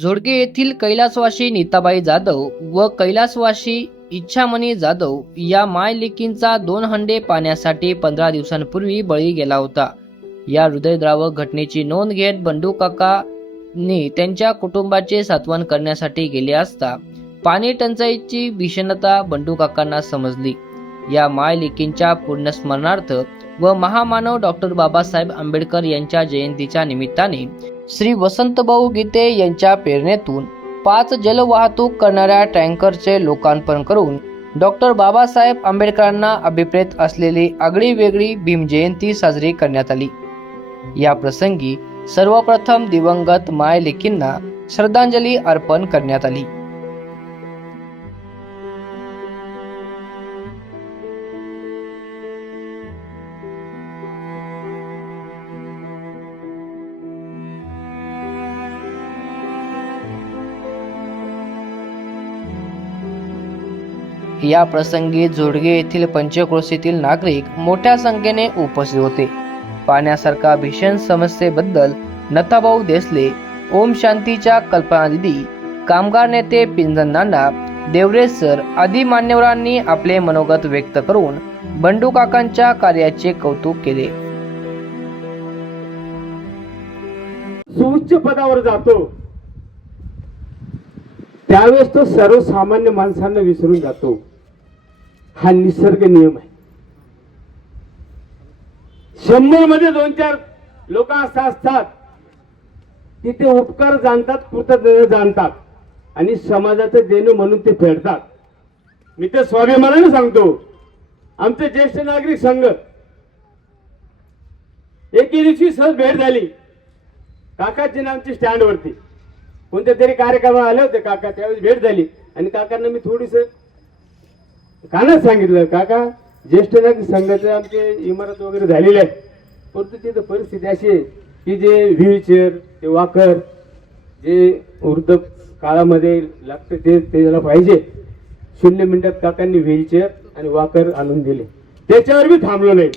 झोडगे येथील कैलासवाशी नीताबाई जाधव व कैलासवाशी इच्छामणी जाधव या मायलेकींचा दोन हंडे पाण्यासाठी पंधरा दिवसांपूर्वी बळी गेला होता. या हृदयद्रावक घटनेची नोंद घेत बंडू काकांनी त्यांच्या कुटुंबाचे सात्वन करण्यासाठी गेले असता पाणी टंचाईची भीषणता बंडू काकांना समजली. या मायलेकींच्या पुण्यस्मरणार्थ व महामानव डॉक्टर बाबासाहेब आंबेडकर यांच्या जयंतीच्या निमित्ताने श्री वसंतभाऊ गीते यांच्या प्रेरणेतून पाच जलवाहतूक करणाऱ्या टँकरचे लोकार्पण करून डॉक्टर बाबासाहेब आंबेडकरांना अभिप्रेत असलेली आगळी वेगळी भीमजयंती साजरी करण्यात आली. या प्रसंगी सर्वप्रथम दिवंगत मायलेकींना श्रद्धांजली अर्पण करण्यात आली. या प्रसंगी जोडगे येथील पंचक्रोशीतील नागरिक मोठ्या संख्येने उपस्थित होते. पाण्यासारखा भीषण समस्येबद्दल नथाभाऊ देसले ओम शांतीच्या कल्पना दिदी कामगार नेते पिंजन नाना देवरे सर आदी मान्यवरांनी आपले मनोगत व्यक्त करून बंडू काकांच्या कार्याचे कौतुक केले. सुउच्च पदावर जातो. त्यावेळेस तो सर्वसामान्य माणसांना विसरून जातो. हा निसर्ग नियम आहे. शंभरमध्ये दोन चार लोक असं असतात की ते उपकार जाणतात कृतज्ञता जाणतात आणि समाजाचं देणं म्हणून ते फेडतात. मी तर स्वाभिमानाने सांगतो आमचे ज्येष्ठ नागरिक संघ एके दिवशी सहज भेट झाली. काकाची आमची स्टँडवरती कोणत्या तरी कार्यक्रमाला आले होते काका त्यावेळेस भेट झाली. आणि काकांना मी थोडीस कानात सांगितलं काका ज्येष्ठ नागरिक संघाचे आमचे इमारत वगैरे झालेले आहे परंतु तिथं परिस्थिती अशी आहे की जे व्हीलचेअर ते वाकर जे वृद्ध काळामध्ये लागतं ते ते त्याला पाहिजे. शून्य मिनिटात काकांनी व्हीलचेअर आणि वाकर आणून दिले. त्याच्यावर बी थांबलो नाही.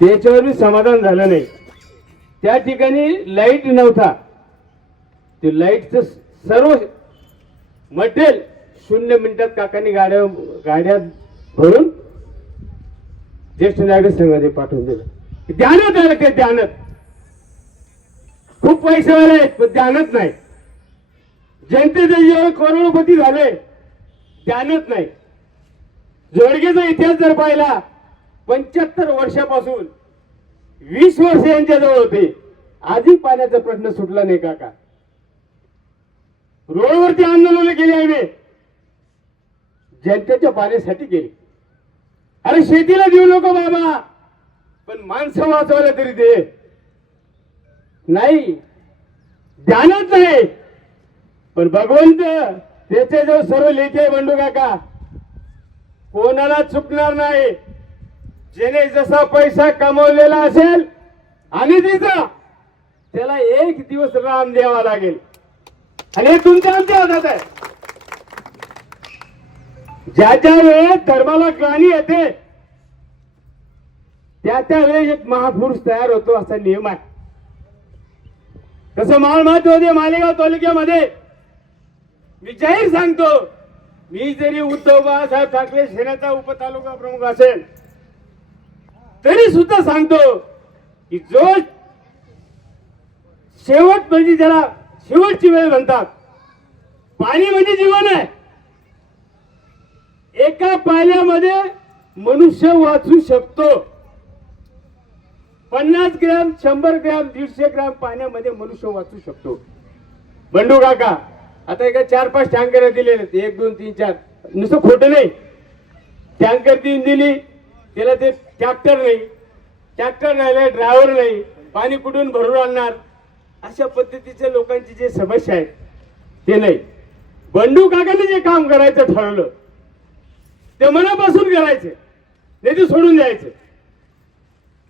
त्याच्यावर बी समाधान झालं नाही. त्या ठिकाणी लाइट नव्हता. ते लाईटचं सर्व मटेरियल शून्य मिनिटात काकांनी गाड्या गाड्या भरून ज्येष्ठ नागरिक संघाने पाठवून दिलं. ध्यानात आलं ते ध्यानात. खूप पैसेवाले आहेत पण ध्यानात नाही. जनतेचे जेव्हा करोडपती झाले ध्यानात नाही. जोडगेचा इतिहास जर पाहिला पंच्याहत्तर वर्षापासून वीस वर्ष यांच्या जवळ होते. आजही पाण्याचा प्रश्न सुटला नाही काका. रोडवरती आंदोलन केली आम्ही. जनतेच्या पाण्यासाठी गेले. अरे शेतीला देऊ नको बाबा. पण माणसं वाचवायला तरी दे. नाही ध्यानच नाही. पण भगवंत त्याचे जो सर्व लेखे बंडू काका कोणाला चुकणार नाही. ज्याने जसा पैसा कमवलेला असेल आणि तिचा त्याला एक दिवस राम द्यावा लागेल. आणि हे तुमच्या आमच्या हातात आहे. ज्या ज्या वेळेस धर्माला ग्लानी येते त्या त्या वेळेस एक महापुरुष तयार होतो असा नियम आहे. तसं माळ होते मालेगाव तालुक्यामध्ये? मी जाहीर सांगतो मी जरी उद्धव बाळासाहेब ठाकरे सेनेचा उपतालुका प्रमुख असेल तरी सुद्धा सांगतो की जो शेवट म्हणजे ज्याला शेवटची वेळ म्हणतात पाणी म्हणजे जीवन आहे. एका पाण्यामध्ये मनुष्य वाचू शकतो. पन्नास ग्रॅम शंभर ग्रॅम दीडशे ग्रॅम पाण्यामध्ये मनुष्य वाचू शकतो. बंडू काका आता एका चार पाच टँकर दिलेले एक दोन तीन चार. नुसतं खोटं नाही. टँकर तीन दिली त्याला ते ट्रॅक्टर नाही. ट्रॅक्टर नाही ड्रायव्हर नाही. पाणी कुठून भरून आणणार? अशा पद्धतीच्या लोकांची जे समस्या आहेत ते नाही. बंडू काकाने जे काम करायचं ठरवलं ते मनापासून करायचे नाही ते सोडून द्यायचे.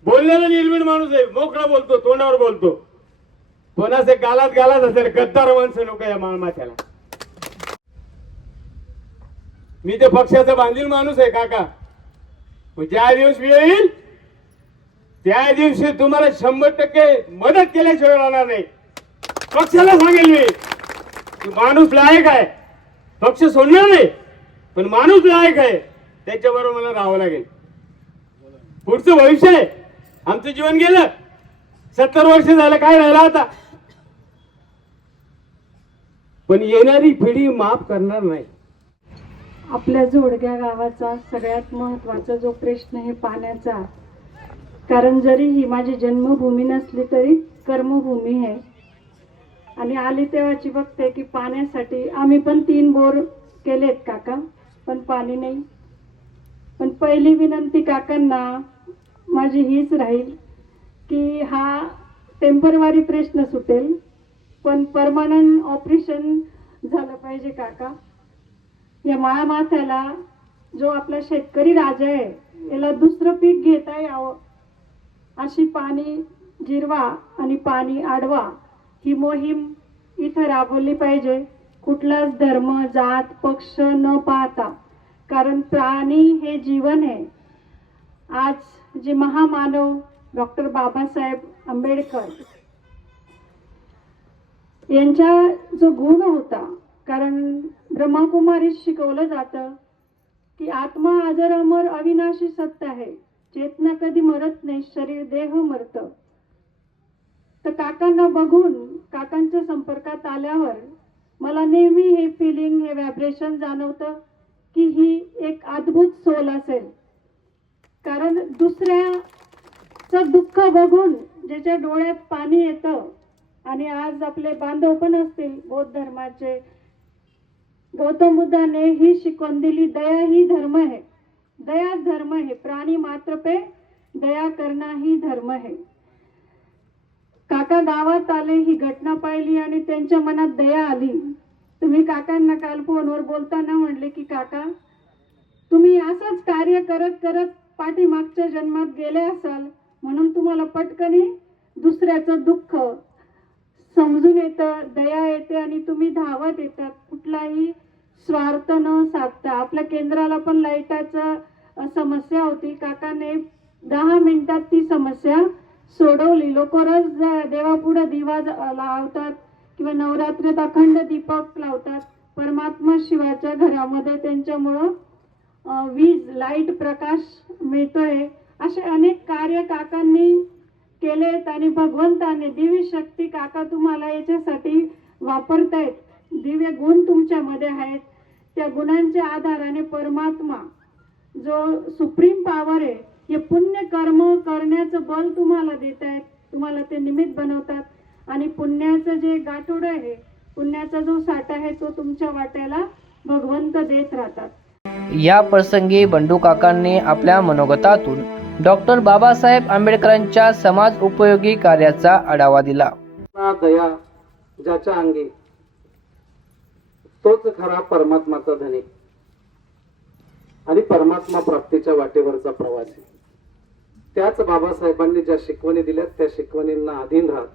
बोलण्याला निर्भीड माणूस आहे मोकळा बोलतो तोंडावर बोलतो. कोणाचे गालात गालात असेल गद्दार माणसं लोक या माथ्याला मी ते पक्षाचा बांधील माणूस आहे काका. मग ज्या दिवस येईल त्या दिवशी तुम्हाला शंभर टक्के मदत केल्याशिवाय राहणार नाही. पक्षाला सांगेल मी माणूस लायक आहे पक्ष सोडणार नाही. पण माणूस लायक आहे. त्याच्याबरोबर मला राहावं लागेल. पुढचं भविष्य आहे. आमचं जीवन गेलं. सत्तर वर्ष झालं काय राहिलं आता? पण येणारी पिढी माफ करणार नाही. आपल्या जोडग्या गावाचा सगळ्यात महत्त्वाचा जो प्रश्न हे पाण्याचा कारण जरी ही माझी जन्मभूमी नसली तरी कर्मभूमी आहे. आणि आली तेव्हाची बघते की पाण्यासाठी आम्ही पण तीन बोर केलेत काका. पण पाणी नाही. पण पहिली विनंती काकांना माझी हीच राहील की हा टेम्परवारी प्रश्न सुटेल पण परमानंट ऑपरेशन झालं पाहिजे काका. या माळमाथ्याला जो आपला शेतकरी राजा आहे याला दुसरं पीक घेता यावं. अशी पाणी जिरवा आणि पाणी आडवा ही मोहीम इथं राबवली पाहिजे. कुठलाच धर्म जात पक्ष न पाहता. कारण प्राणी हे जीवन आहे. आज जे महामानव डॉक्टर बाबासाहेब आंबेडकर यांच्या जो गुण होता कारण ब्रह्माकुमारीत शिकवलं जातं की आत्मा आजर अमर अविनाशी सत्य आहे. चेतना कधी मरत नाही शरीर देह मरत. तर काकांना बघून काकांच्या संपर्कात आल्यावर मला नेहमी हे फिलिंग हे व्हायब्रेशन जाणवतं की ही एक अद्भुत सोल असेल. कारण दुसऱ्याचं दुःख बघून ज्याच्या डोळ्यात पाणी येतं आणि आज आपले बांधव पण असतील बौद्ध धर्माचे. गौतम बुद्धाने ही शिकवण दिली दया ही धर्म आहे. दया धर्म आहे. प्राणी मात्र पे दया करणं ही धर्म आहे. काका गावात आले ही घटना पाहिली आणि त्यांच्या मनात दया आली. तुम्ही काकांना काल फोनवर बोलताना म्हणले की काका तुम्ही असंच कार्य करत करत पाठीमागच्या जन्मात गेले असाल म्हणून तुम्हाला पटकनी दुसऱ्याचं दुःख समजून येतं दया येते आणि तुम्ही धावत येतात. कुठलाही स्वार्थ न साधता. आपल्या केंद्राला पण लाईटाचं समस्या होती. काकाने दहा मिनिटात ती समस्या सोडवली. लोक रोज देवापुढं दिवा ज- लावतात किंवा नवरात्रीत अखंड दीपक लावतात. परमात्मा शिवाच्या घरामध्ये त्यांच्यामुळं वीज लाइट प्रकाश मिळतोय. असे अनेक कार्य काकांनी केलेत आणि भगवंताने दिव्य शक्ती काका तुम्हाला याच्यासाठी वापरतायत. दिव्य गुण तुमच्यामध्ये आहेत. त्या गुणांच्या आधाराने परमात्मा जो सुप्रीम पॉवर आहे हे पुण्य कर्म करण्याचं बल तुम्हाला देत आहेत तुम्हाला ते निमित्त बनवतात. आणि पुण्याचं जे गाठोडं आहे पुण्याचा जो साठा आहे तो तुमच्या वाट्याला भगवंत देत राहतात. या प्रसंगी बंडू काकांनी आपल्या मनोगतातून डॉक्टर बाबासाहेब आंबेडकरांच्या समाज उपयोगी कार्याचा आढावा दिला. दया ज्याच्या अंगी तोच खरा परमात्माचा धनी आणि परमात्मा प्राप्तीच्या वाटेवरचा प्रवासी. त्याच बाबासाहेबांनी ज्या शिकवणी दिल्यात त्या शिकवणींना अधीन राहत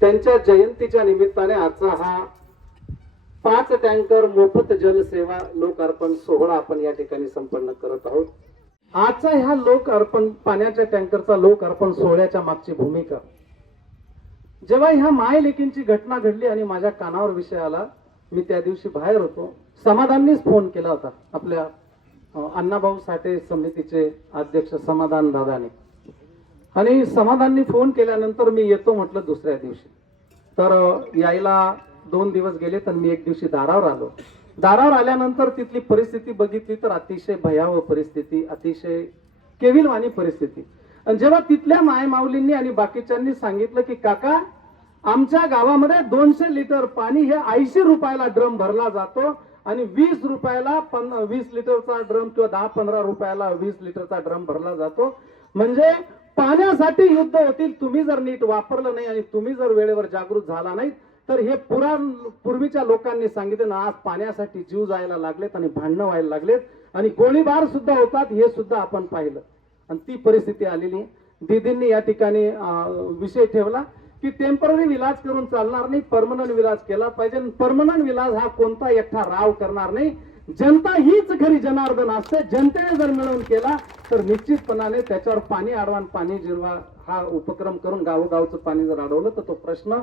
त्यांच्या जयंतीच्या निमित्ताने आजचा हा पाच टँकर मोफत जलसेवा लोक अर्पण सोहळा आपण या ठिकाणी संपन्न करत आहोत. आजचा ह्या लोक अर्पण पाण्याच्या टँकरचा लोक अर्पण सोहळ्याच्या मागची भूमिका. जेव्हा ह्या मायलेकींची घटना घडली आणि माझ्या कानावर विषय आला मी त्या दिवशी बाहेर होतो. समाधाननीच फोन केला होता आपल्या अण्णाभाऊ साठे समितीचे अध्यक्ष समाधान दादाने. आणि समाधाननी फोन केल्यानंतर मी येतो म्हटलं दुसऱ्या दिवशी. तर यायला दोन दिवस गेले तर मी एक दिवशी दारावर आलो. दारावर आल्यानंतर तिथली परिस्थिती बघितली तर अतिशय भयावह परिस्थिती अतिशय केविलवाणी परिस्थिती. आणि जेव्हा तिथल्या मायमाऊलींनी आणि बाकीच्यांनी सांगितलं की काका आमच्या गावामध्ये दोनशे लिटर पाणी हे ऐंशी रुपयाला ड्रम भरला जातो. आणि वीस रुपयाला पन वीस लिटरचा ड्रम किंवा दहा पंधरा रुपयाला वीस लिटरचा ड्रम भरला जातो. म्हणजे पाण्यासाठी युद्ध होतील तुम्ही जर नीट वापरलं नाही आणि तुम्ही जर वेळेवर जागृत झाला नाही तर हे पुराण पूर्वीच्या लोकांनी सांगितलं ना आज पाण्यासाठी जीव जायला लागलेत आणि भांडणं व्हायला लागलेत आणि गोळीबार सुद्धा होतात हे सुद्धा आपण पाहिलं. आणि ती परिस्थिती आलेली दीदींनी या ठिकाणी विषय ठेवला. की टेंपररी विलाज करून चालणार नाही परमनंट विलाज केला पाहिजे. परमनंट विलाज हा कोणता एकटा राव करणार नाही. जनता हीच खरी जनार्दन असते. जनतेने जर मिळवून केला तर निश्चितपणाने त्याच्यावर पाणी अडवान पाणी जिरवा हा उपक्रम करून गावोगावचं पाणी जर अडवलं तर तो प्रश्न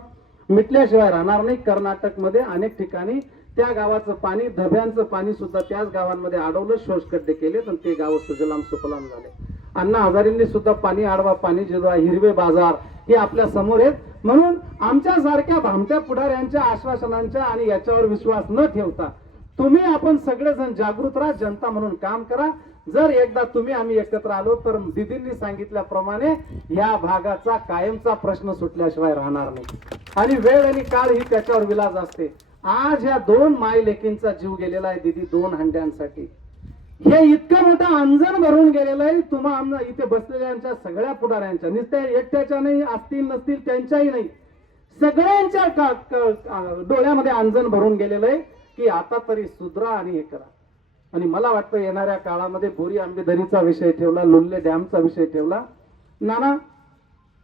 मिटल्याशिवाय राहणार नाही. कर्नाटकमध्ये अनेक ठिकाणी त्या गावाचं पाणी धब्यांचं पाणी सुद्धा त्याच गावांमध्ये अडवलं शोषखड्डे केले तर ते गाव सुजलाम सुफलाम झाले. अण्णा हजारेंनी सुद्धा पाणी आडवा पाणी जिरवा हिरवे बाजार हे आपल्यासमोर आहेत. म्हणून आमच्या सारख्या भामट्या पुढाऱ्यांच्या आश्वासनांच्या आणि याच्यावर विश्वास न ठेवता तुम्ही आपण सगळेजण जागृत राहा जनता म्हणून काम करा. जर एकदा तुम्ही आम्ही एकत्र आलो तर दिदींनी सांगितल्याप्रमाणे या भागाचा कायमचा प्रश्न सुटल्याशिवाय राहणार नाही. आणि वेळ आणि काळ ही त्याच्यावर विलाज असते. आज या दोन माय लेकींचा जीव गेलेला आहे दिदी दोन हंड्यांसाठी. हे इतकं मोठं अंजन भरून गेलेलं आहे. तुम्हा इथे बसलेल्यांच्या सगळ्या पुढाऱ्यांच्या. नुसत्या एकट्याच्या नाही असतील नसतील त्यांच्याही नाही. सगळ्यांच्या डोळ्यामध्ये अंजन भरून गेलेलं आहे की आता तरी सुधरा आणि हे करा. आणि मला वाटतं येणाऱ्या काळामध्ये बोरी आंबेधरीचा विषय ठेवला लुल्ले डॅमचा विषय ठेवला. नाना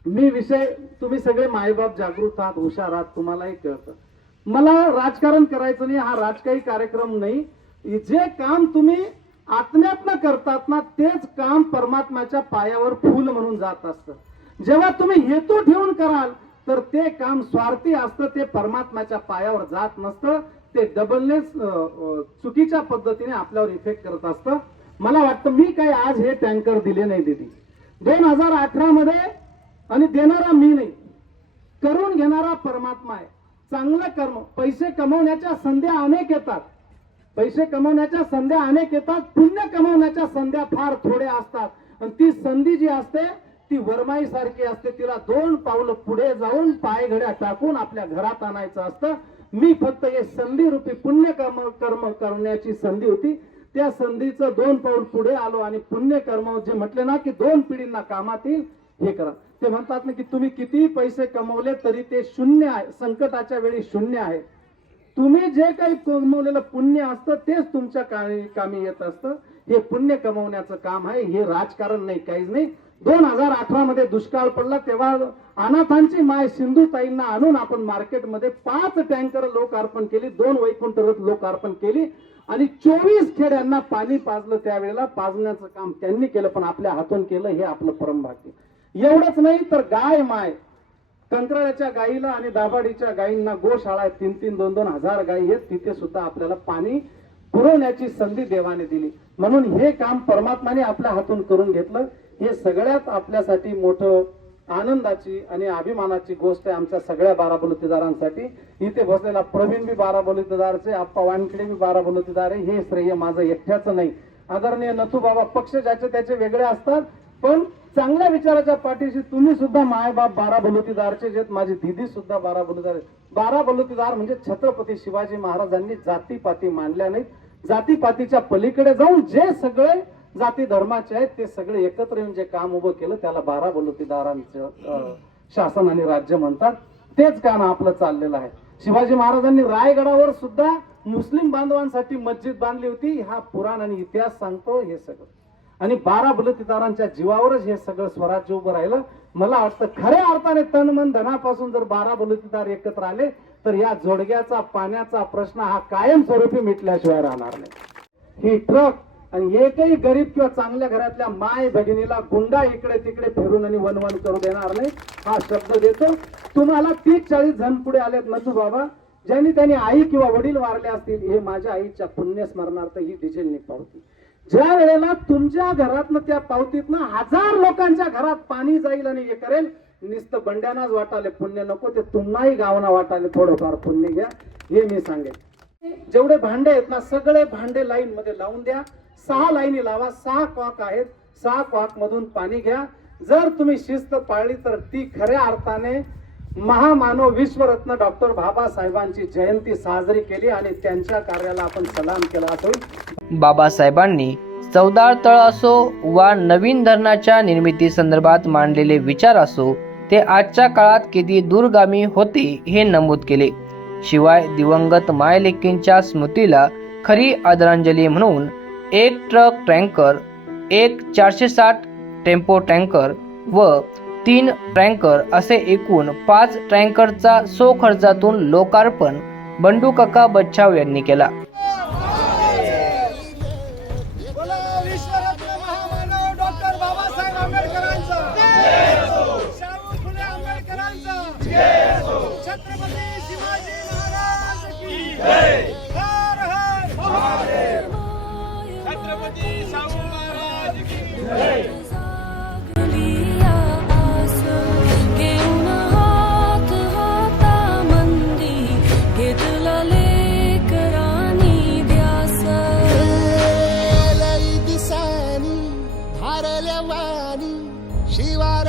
मी विषय तुम्ही सगळे मायबाप जागृत आहात हुशार आहात तुम्हालाही कळतं. मला राजकारण करायचं नाही हा राजकीय कार्यक्रम नाही. जे काम तुम्ही आत्म्यात्मा करतात ना तेच काम परमात्म्याच्या पायावर फूल म्हणून जात असतं. जेव्हा तुम्ही हेतू ठेवून कराल तर ते काम स्वार्थी असतं ते परमात्म्याच्या पायावर जात नसतं. ते डबलनेस चुकीच्या पद्धतीने आपल्यावर इफेक्ट करत असतं. मला वाटतं मी काय आज हे टँकर दिले नाही दिदी. दोन हजार अठरा मध्ये आणि देणारा मी नाही. करून घेणारा परमात्मा आहे. चांगलं कर्म पैसे कमवण्याच्या संध्या अनेक येतात. पैसे कमवण्याच्या संध्या अनेक येतात पुण्य कमवण्याच्या संध्या फार थोड्या असतात. आणि ती संधी जी असते ती वरमाई सारखी असते. तिला दोन पावलं पुढे जाऊन पायघड्या टाकून आपल्या घरात आणायचं असतं. मी फक्त हे संधी रूपी पुण्य कर्म कर्म करण्याची संधी होती. त्या संधीचं दोन पाऊल पुढे आलो आणि पुण्य कर्म जे म्हटले ना की दोन पिढींना कामात येईल हे करा. ते म्हणतात ना की तुम्ही कितीही पैसे कमवले तरी ते शून्य आहे संकटाच्या वेळी शून्य आहे. तुम्ही जे काही कमवलेलं पुण्य असतं तेच तुमच्या कामी कामी येत असतं. हे पुण्य कमवण्याचं काम आहे हे राजकारण नाही काहीच नाही. दोन हजार अठरा मध्ये दुष्काळ पडला तेव्हा अनाथांची माय सिंधुताईंना आणून आपण मार्केटमध्ये पाच टँकर लोकार्पण केली दोन वैकुंठ रथ लोकार्पण केली आणि चोवीस खेड्यांना पाणी पाजलं त्यावेळेला. पाजण्याचं काम त्यांनी केलं पण आपल्या हातून केलं हे आपलं परमभाग्य. एवढंच नाही तर गाय माय कंत्राळ्याच्या गाईला आणि दाभाडीच्या गायींना गोशाळा आहेत. तीन तीन दोन दोन हजार गायी आहेत. तिथे सुद्धा आपल्याला पाणी पुरवण्याची संधी देवाने दिली. म्हणून हे काम परमात्माने आपल्या हातून करून घेतलं. हे सगळ्यात आपल्यासाठी मोठं आनंदाची आणि अभिमानाची गोष्ट आहे आमच्या सगळ्या बारा बलुतेदारांसाठी इथे बसलेला प्रवीण बी बारा बलुतेदारचे आप्पा वानखेडे बी बारा बलुतेदार आहे. हे श्रेय माझं एकट्याचं नाही. आदरणीय नथू बाबा पक्ष ज्याचे त्याचे वेगळे असतात पण चांगल्या विचाराच्या पाठीशी तुम्ही सुद्धा मायबाप बारा बलुतीदारचे जे आहेत, माझी दिदी सुद्धा बारा बलुतीदार बारा बलुतीदार म्हणजे छत्रपती शिवाजी महाराजांनी जातीपाती मांडल्या नाहीत. जातीपातीच्या पलीकडे जाऊन जे सगळे जाती धर्माचे आहेत ते सगळे एकत्र येऊन जे काम उभं केलं त्याला बारा बलुतीदारांचं शासन आणि राज्य म्हणतात. तेच काम आपलं चाललेलं आहे. शिवाजी महाराजांनी रायगडावर सुद्धा मुस्लिम बांधवांसाठी मस्जिद बांधली होती. हा पुराण आणि इतिहास सांगतो हे सगळं. आणि बारा बलुतेदारांच्या जीवावरच हे सगळं स्वराज्य उभं राहिलं. मला वाटतं खऱ्या अर्थाने तन मन धनापासून जर बारा बलुतेदार एकत्र आले तर या जोडग्याचा पाण्याचा प्रश्न हा कायमस्वरूपी मिटल्याशिवाय राहणार नाही. ही ट्रक आणि एकही गरीब किंवा चांगल्या घरातल्या माय भगिनीला गुंडा इकडे तिकडे फिरून आणि वनवन करू देणार नाही हा शब्द देतो. तुम्हाला तीस चाळीस जण पुढे आलेत नथू बाबा ज्यांनी त्यांनी आई किंवा वडील वारले असतील हे माझ्या आईच्या पुण्यस्मरणार्थ ही डिझेल निपावती ज्या वेळेला तुमच्या घरातनं त्या पावतीतनं हजार लोकांच्या घरात पाणी जाईल आणि हे करेल नुसतं बंड्यानाच वाटाले पुण्य नको ते तुम्हाही गावना वाटाले थोडंफार पुण्य घ्या हे मी सांगेन. जेवढे भांडे आहेत ना सगळे भांडे लाईन मध्ये लावून द्या. सहा लाईनी लावा सहा कॉक आहेत. सहा कॉक मधून पाणी घ्या. जर तुम्ही शिस्त पाळली तर ती खऱ्या अर्थाने महामानव विश्वरत्न डॉक्टर बाबासाहेबांची जयंती साजरी केली आणि त्यांच्या कार्याला आपण सलाम केला असं बाबासाहेबांनी चौदार तळ असो वा नवीन धरणाच्या निर्मिती संदर्भात मांडलेले विचार असो ते आजच्या काळात किती दूरगामी होते हे नमूद केले. शिवाय दिवंगत मायलेकींच्या स्मृतीला खरी आदरांजली म्हणून एक ट्रक टँकर एक चारशे साठ टेम्पो टँकर व तीन टँकर असे एकूण पाच टँकरचा सो खर्चातून लोकार्पण बंडू काका बच्छाव यांनी केला.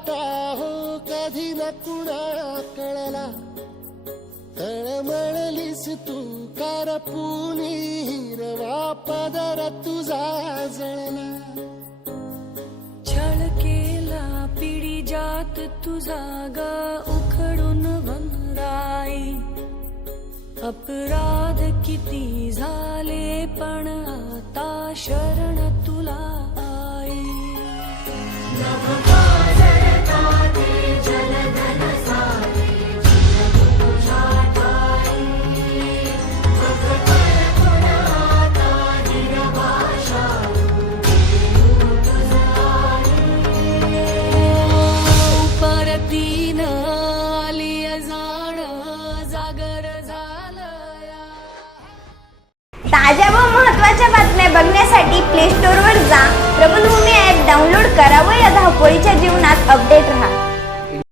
आता हो कधी न कुणाला कळला. तळमळलीस तू कारपुनी हिरवा पदर तुझा जळला. छळ केला पिढी जात तुझा ग उखडून वंगाई अपराध किती झाले पण आता शरण तुला